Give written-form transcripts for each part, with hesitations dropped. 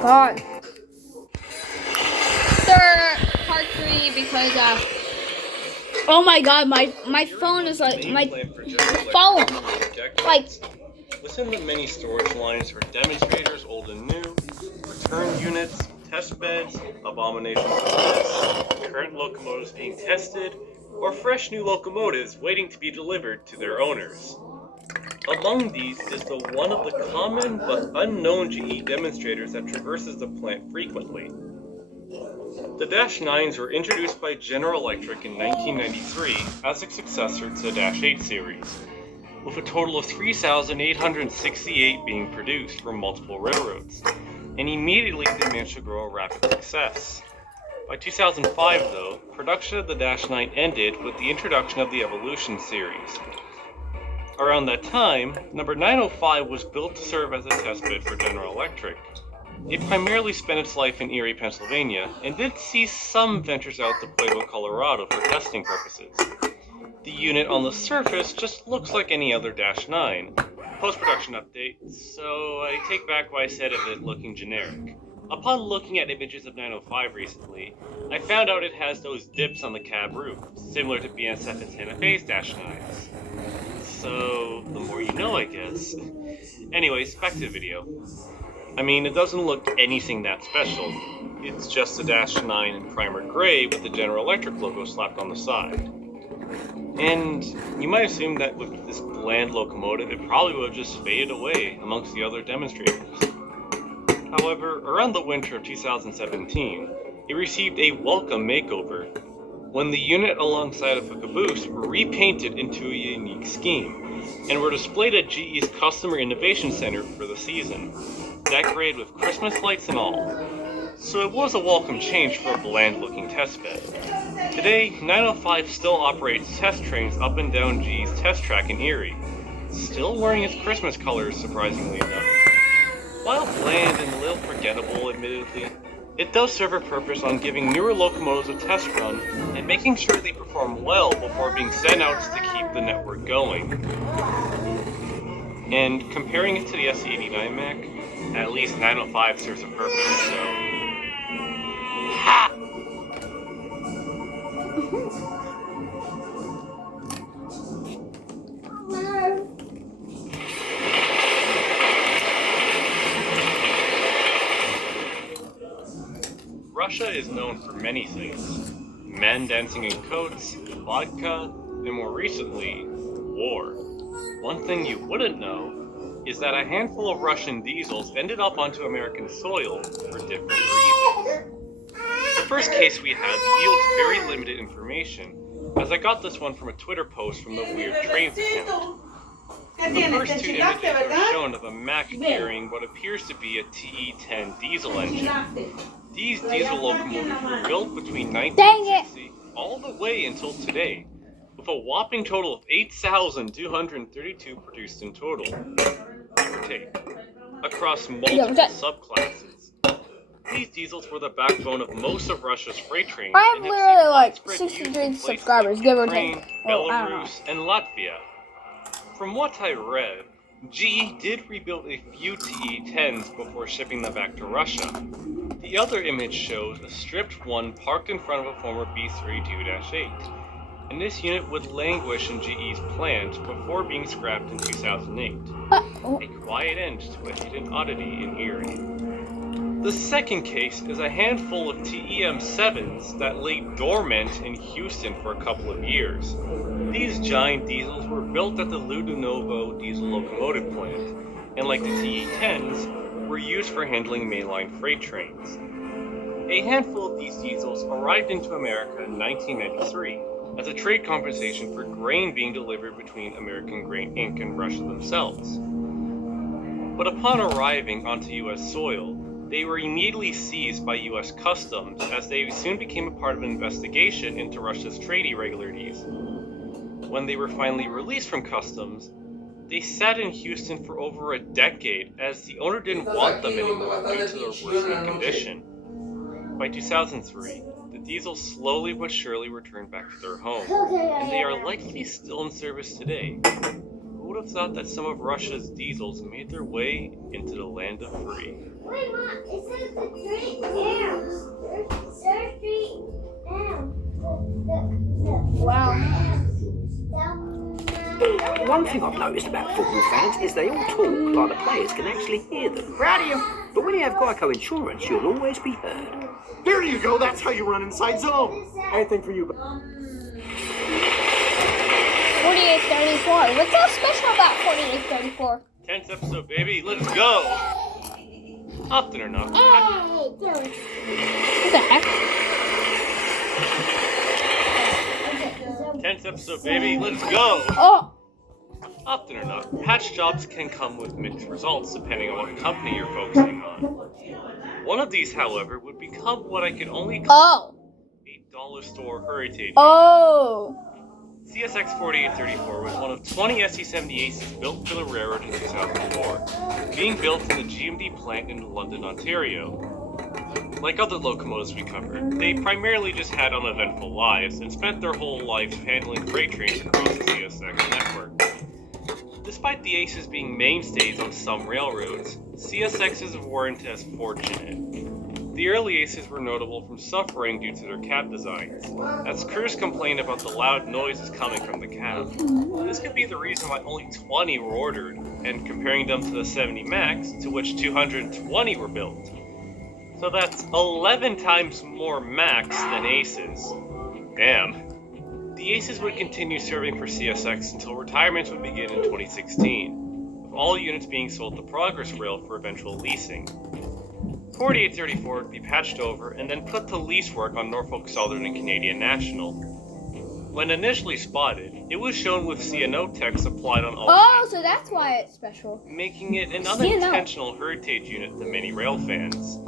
God. Part 3 because oh my God, my phone is like my phone. Like within the many storage lines are demonstrators old and new, return units, test beds, abominations of tests, current locomotives being tested, or fresh new locomotives waiting to be delivered to their owners. Among these is the one of the common but unknown GE demonstrators that traverses the plant frequently. The Dash 9s were introduced by General Electric in 1993 as a successor to the Dash 8 series, with a total of 3,868 being produced from multiple railroads, and immediately they managed to grow a rapid success. By 2005, though, production of the Dash 9 ended with the introduction of the Evolution series. Around that time, number 905 was built to serve as a testbed for General Electric. It primarily spent its life in Erie, Pennsylvania, and did see some ventures out to Pueblo, Colorado for testing purposes. The unit on the surface just looks like any other Dash 9. Post-production update, so I take back what I said of it looking generic. Upon looking at images of 905 recently, I found out it has those dips on the cab roof, similar to BNSF and Santa Fe's Dash 9s. So, the more you know, I guess. Anyways, back to the video. I mean, it doesn't look anything that special. It's just a Dash 9 in primer gray with the General Electric logo slapped on the side. And you might assume that with this bland locomotive, it probably would have just faded away amongst the other demonstrators. However, around the winter of 2017, it received a welcome makeover when the unit alongside of a caboose were repainted into a unique scheme and were displayed at GE's Customer Innovation Center for the season, decorated with Christmas lights and all. So it was a welcome change for a bland-looking testbed. Today, 905 still operates test trains up and down GE's test track in Erie, still wearing its Christmas colors, surprisingly enough. While bland and a little forgettable, admittedly, it does serve a purpose on giving newer locomotives a test run and making sure they perform well before being sent out to keep the network going. And comparing it to the SC-89 Mac, at least 905 serves a purpose, so... Ha! Russia is known for many things. Men dancing in coats, vodka, and more recently, war. One thing you wouldn't know is that a handful of Russian diesels ended up onto American soil for different reasons. The first case we have yields very limited information, as I got this one from a Twitter post from the Weird Trains account. The first two images are shown of a Mack carrying what appears to be a TE-10 diesel engine. These diesel locomotives were built between 1960 all the way until today, with a whopping total of 8,232 produced in total, give or take, across multiple subclasses. These diesels were the backbone of most of Russia's freight trains. I have literally like 63 subscribers, give or take. Belarus and Latvia. From what I read, GE did rebuild a few TE-10s before shipping them back to Russia. The other image shows a stripped one parked in front of a former B-32-8, and this unit would languish in GE's plant before being scrapped in 2008. A quiet end to a hidden oddity in Erie. The second case is a handful of TEM-7s that lay dormant in Houston for a couple of years. These giant diesels were built at the Ludunovo diesel locomotive plant, and like the TE-10s, were used for handling mainline freight trains. A handful of these diesels arrived into America in 1993 as a trade compensation for grain being delivered between American Grain Inc. and Russia themselves. But upon arriving onto U.S. soil, they were immediately seized by U.S. Customs as they soon became a part of an investigation into Russia's trade irregularities. When they were finally released from Customs, they sat in Houston for over a decade as the owner didn't want them anymore due to their worsening condition. By 2003, the diesels slowly but surely returned back to their home, and they are likely still in service today. Who would have thought that some of Russia's diesels made their way into the land of free? Wait, Mom, it says the street down. There's street down. Wow. One thing I've noticed about football fans is they all talk like the players can actually hear them. Proud of you. But when you have Geico insurance, you'll always be heard. There you go. That's how you run inside zone. Anything for you. 4834. What's so special about 4834? 10th episode, baby. Let's go. Often enough. What the heck? 10th episode, baby. Let's go. Oh! Often enough, patch jobs can come with mixed results depending on what company you're focusing on. One of these, however, would become what I could only call a dollar store heritage. Oh! CSX 4834 was one of 20 SC-70 Aces built for the railroad in 2004, being built in the GMD plant in London, Ontario. Like other locomotives we covered, they primarily just had uneventful lives and spent their whole lives handling freight trains across the CSX network. Despite the Aces being mainstays on some railroads, CSXs weren't as fortunate. The early Aces were notable from suffering due to their cab designs, as crews complained about the loud noises coming from the cab. This could be the reason why only 20 were ordered, and comparing them to the 70 Max, to which 220 were built. So that's 11 times more Max than Aces. Damn. The Aces would continue serving for CSX until retirements would begin in 2016, with all units being sold to Progress Rail for eventual leasing. 4834 would be patched over and then put to lease work on Norfolk Southern and Canadian National. When initially spotted, it was shown with CNO text applied on all sides, So that's why it's special. making it an CNO. unintentional heritage unit to many rail fans.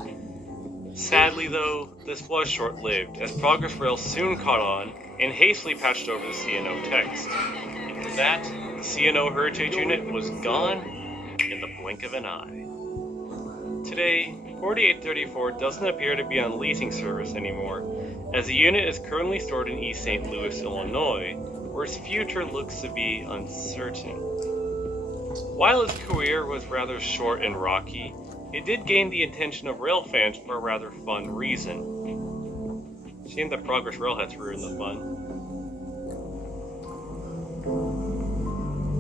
Sadly though, this was short-lived, as Progress Rail soon caught on and hastily patched over the CNO text. And with that, the CNO heritage unit was gone in the blink of an eye. Today, 4834 doesn't appear to be on leasing service anymore, as the unit is currently stored in East St. Louis, Illinois, where its future looks to be uncertain. While its career was rather short and rocky, it did gain the attention of rail fans for a rather fun reason. Shame that Progress Rail had to ruin the fun.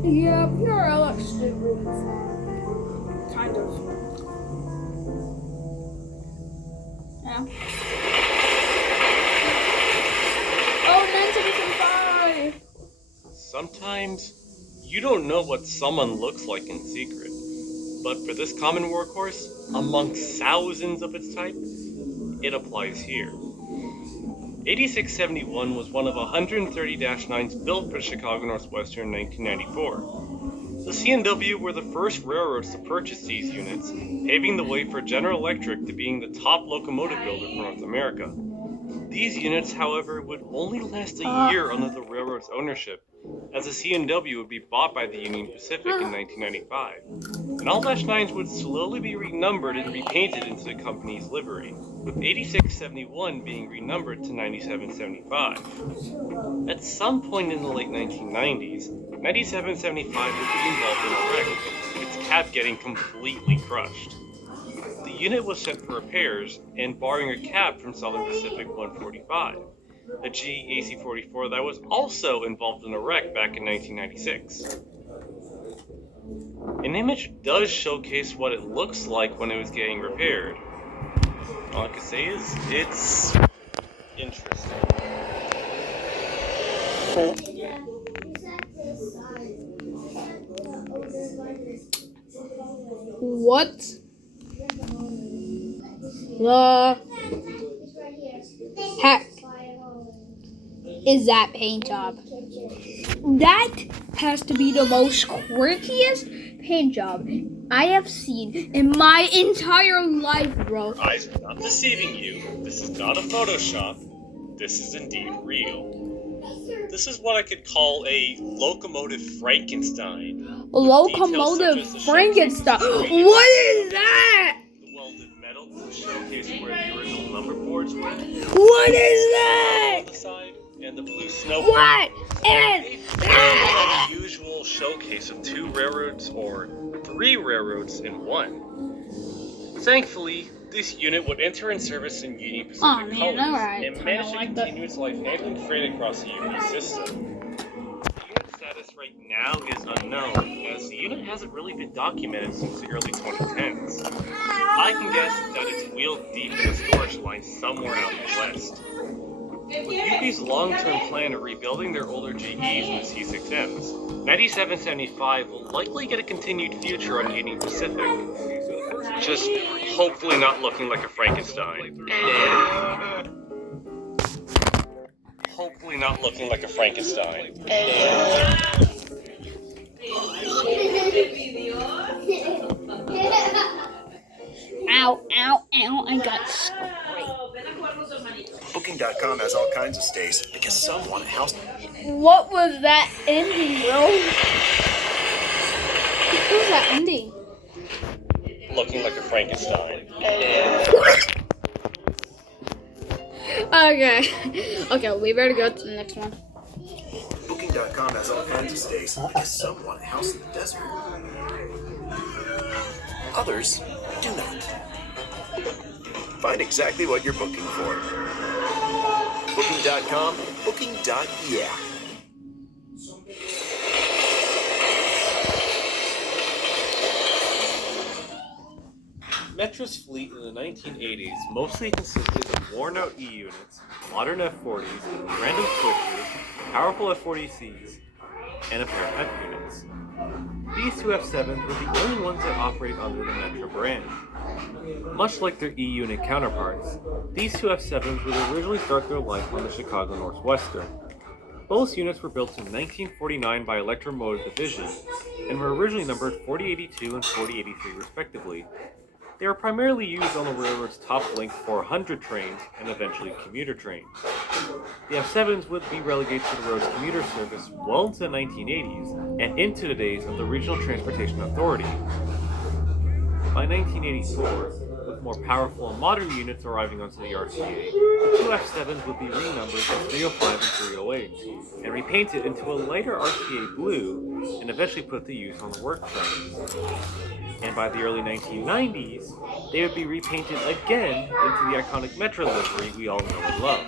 Yeah, PRLX did ruin it. Kind of. Yeah. Oh, 975! Sometimes, you don't know what someone looks like in secret. But for this common workhorse, amongst thousands of its type, it applies here. 8671 was one of 130-9s built for Chicago Northwestern in 1994. The C&W were the first railroads to purchase these units, paving the way for General Electric to being the top locomotive builder for North America. These units, however, would only last a year under the railroad's ownership, as the C&W would be bought by the Union Pacific in 1995, and all -9s would slowly be renumbered and repainted into the company's livery, with 8671 being renumbered to 9775. At some point in the late 1990s, 9775 would be involved in a wreck, with its cab getting completely crushed. The unit was sent for repairs and borrowing a cab from Southern Pacific 145, a GAC-44 that was also involved in a wreck back in 1996. An image does showcase what it looks like when it was getting repaired. All I can say is, it's interesting. What the heck is that paint job? That has to be the most quirkiest paint job I have seen in my entire life, bro. Eyes are not deceiving you. This is not a Photoshop. This is indeed real. This is what I could call a locomotive Frankenstein. Locomotive Frankenstein. What is that? The welded metal to showcase where the original number boards were. What is that? Side and the blue snow. What is that? An unusual showcase of two railroads or three railroads in one. Thankfully, this unit would enter in service in Union Pacific Aw, man, colors alright. and Kinda manage to like continue its life handling freight across the UP system. The unit's status right now is unknown, as the unit hasn't really been documented since the early 2010s. I can guess that it's wheeled deep in a storage line somewhere out in the west. With UP's long-term plan of rebuilding their older GEs and the C6Ms, 9775 will likely get a continued future on Union Pacific. Just hopefully not looking like a Frankenstein. Hopefully not looking like a Frankenstein. Ow, ow, ow, I got scraped. Booking.com has all kinds of stays because someone house. What was that ending, bro? What was that ending? Looking like a Frankenstein. Okay. Okay, we better go to the next one. Booking.com has all kinds of stays because some want a house in the desert. Others do not. Find exactly what you're booking for. Booking.com, booking.yeah. Metra's fleet in the 1980s mostly consisted of worn-out E units, modern F-40s, random switchers, powerful F-40Cs, and a pair of F units. These two F-7s were the only ones that operate under the Metra brand. Much like their E unit counterparts, these two F-7s would originally start their life on the Chicago Northwestern. Both units were built in 1949 by Electromotive Division and were originally numbered 4082 and 4083 respectively. They were primarily used on the railroad's top-link 400 trains and eventually commuter trains. The F-7s would be relegated to the road's commuter service well into the 1980s and into the days of the Regional Transportation Authority. By 1984, with more powerful and modern units arriving onto the RTA, the two F-7s would be renumbered as 305 and 308 and repainted into a lighter RTA blue and eventually put to use on the work trains. And by the early 1990s, they would be repainted again into the iconic Metra livery we all know and love.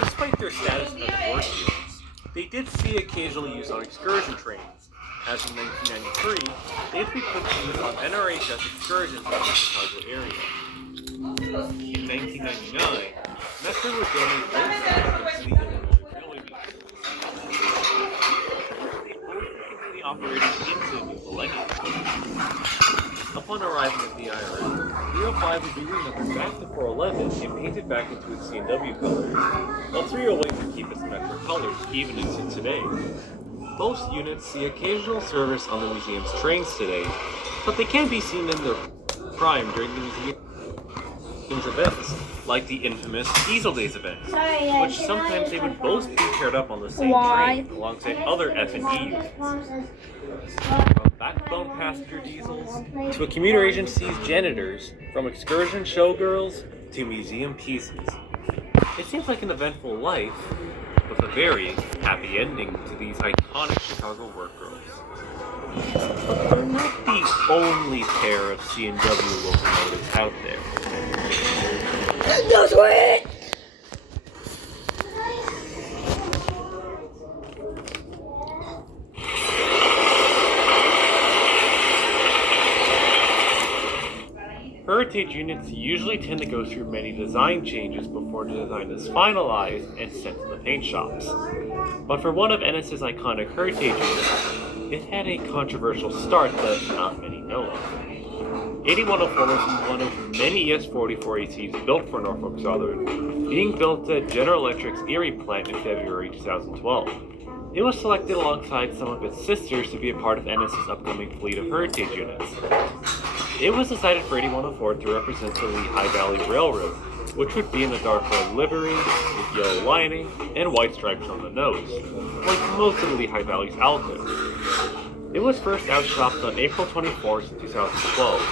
Despite their status as work units, they did see occasional use on excursion trains, as in 1993, they would be put to use on NRHS excursions in the Chicago area. In 1999, Metra would donate both systems to the Illinois Railway Museum. They both continually operated into the new millennium. Upon arriving at the IRS, 305 would be renumbered back to 411 and painted back into its C&W colors, while 308 would keep its Metra colors even into today. Both units see occasional service on the museum's trains today, but they can be seen in their prime during the museum's events, like the infamous Diesel Days events, which sometimes they would both be paired up on the same train alongside other F and E units. From backbone passenger diesels to a commuter agency's janitors, from excursion showgirls to museum pieces. It seems like an eventful life, with a very happy ending to these iconic Chicago work girls. But they're not the only pair of C&W locomotives out there. That's it! Heritage units usually tend to go through many design changes before the design is finalized and sent to the paint shops. But for one of NS's iconic Heritage units, it had a controversial start that not many know of. 8104 was one of many ES-44ACs built for Norfolk Southern, being built at General Electric's Erie plant in February 2012. It was selected alongside some of its sisters to be a part of NS's upcoming fleet of Heritage units. It was decided for 8104 to represent the Lehigh Valley Railroad, which would be in a dark red livery with yellow lining and white stripes on the nose, like most of the Lehigh Valley's Alcos. It was first outshopped on April 24th, 2012.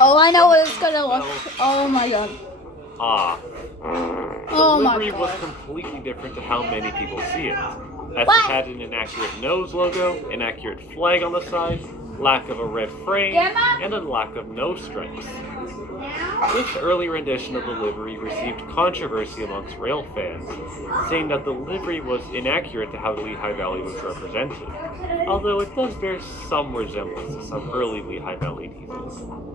Oh, I know what it's gonna look. Oh my god. The livery was completely different to how many people see it, as it had an inaccurate nose logo, an accurate flag on the side, lack of a red frame, and a lack of nose stripes. This early rendition of the livery received controversy amongst rail fans, saying that the livery was inaccurate to how the Lehigh Valley was represented, although it does bear some resemblance to some early Lehigh Valley diesels.